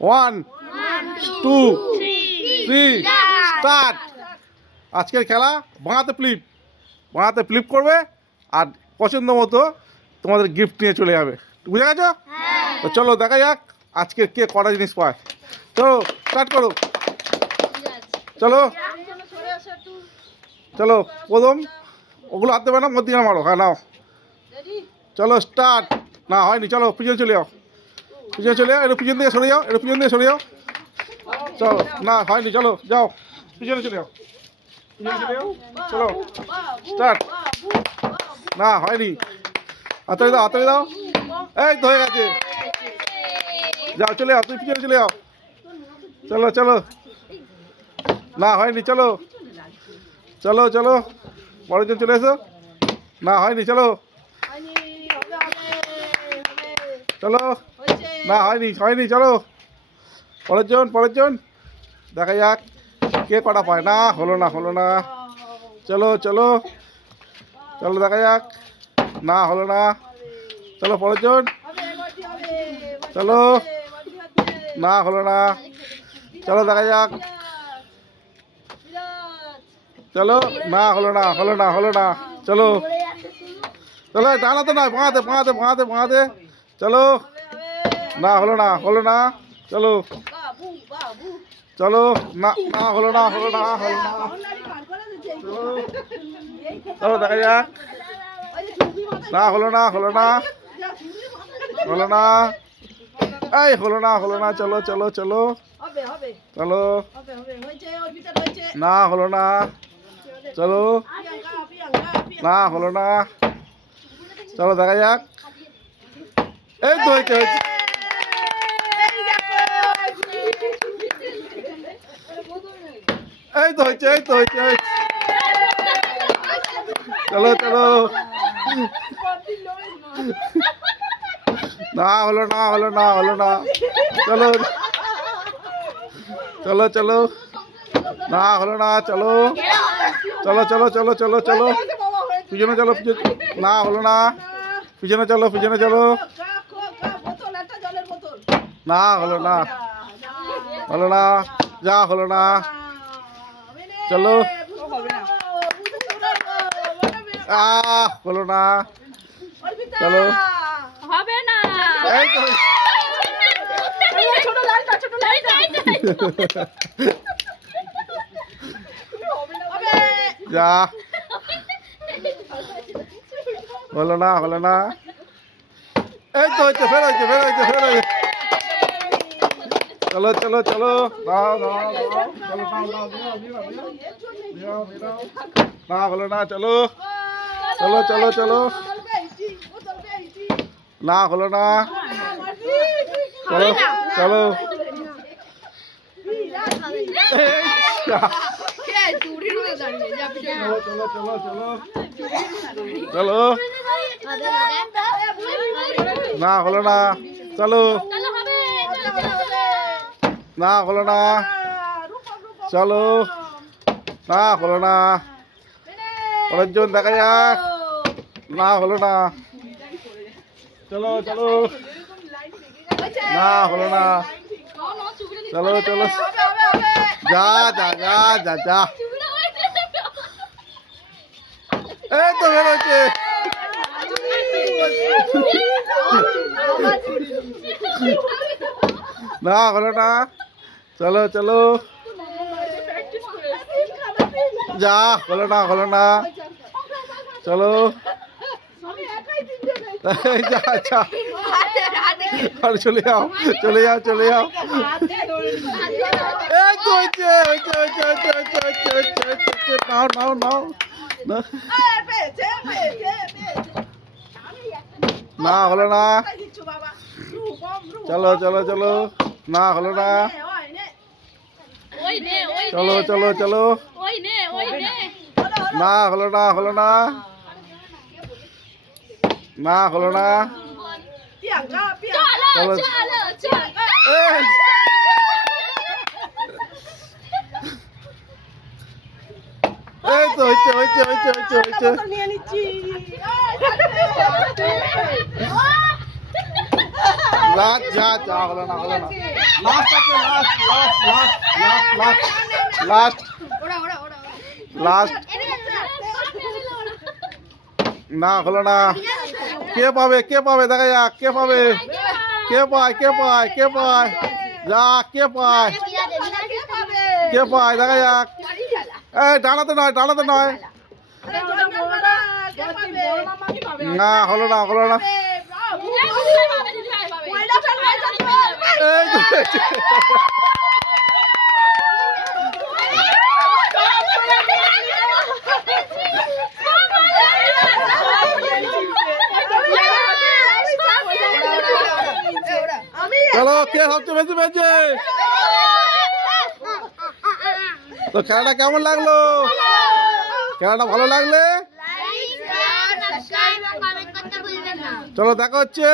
1 2 3 start. আজকের খেলা বাঁহাতে flip করবে আর পছন্দ মতো তোমাদের গিফট নিয়ে চলে যাবে, বুঝে গেছো? তো চলো দেখা যাক আজকে কে কটা জিনিস পায়। চলো স্টার্ট করো। চলো চলো প্রথম ওগুলো হাত দেবে না, মধ্যিখানে মারো। হ্যাঁ নাও, চলো স্টার্ট। না হয়নি, চলো পিছনে চলে যাও, একটু পিছন দিয়ে সরে যাও, চলো। না হয়নি, চলো যাও পিছনে চলে যাও, চলো স্টার্ট। না হয়নি, হাতড়ি দাও। এই তো হয়ে গেছে, যাও চলে যাও, তুই পিছনে চলে যাও। চলো না হয়নি, চলো পরের জন চলে এসো। না হয়নি, চলো না হয়নি, চলো পরের জন দেখা যাক কে কটা পায়। না হলো না, চলো দেখা যাক। না হলো না, চলো পরের জন, চলো। না হলো না, চলো দেখা যাক। চলো না হলো না, চলো ডানাতে নয়, ভাঙাতে। চলো না হলো না, চলো না হলো না, চলো দেখা যাক। না হলো না, এই হলো না, চলো না হলো না, চলো না হলো না, চলো দেখা যাক। এই তো হয়েছে, এই তো হয়েছে। চলো না হলো না, চলো না হলো না, চলো পিছনে চলো, না হলো না, পিছনে চলো না হলো না, যা হলো না, চলো হলো না, চলো হবে না, এই তো যা হলো না, এই তো হচ্ছে, ফের হয়েছে। চলো না হলো না, চলো না হলো না, চলো না হলো না, চলো না হলো না, চলো না হলো না, পরের জন দেখা যাক। না হলো না, চলো না হলো না, চলো যা এই তো বেরোচ্ছে। না হলো না, চলো যা হলো না, চলো যা আর চলে যাও। এই তো হচ্ছে, নাও না হলো না, চলো না হলো না, চলো না হলো না, চলো এই তো হচ্ছে। নিয়ে নিচ্ছি। লাস্ট যা যা হলো না লাস্ট আছে লাস্ট না হলো না কে পাবে দেখা যাক কে পায় যা কে পায় দেখা যাক এই ডানাতে নয় না হলো না এই তো চলো কে সবচেয়ে বেশি পেয়েছে তো খেলাটা কেমন লাগলো খেলাটা ভালো লাগলে চলো দেখা হচ্ছে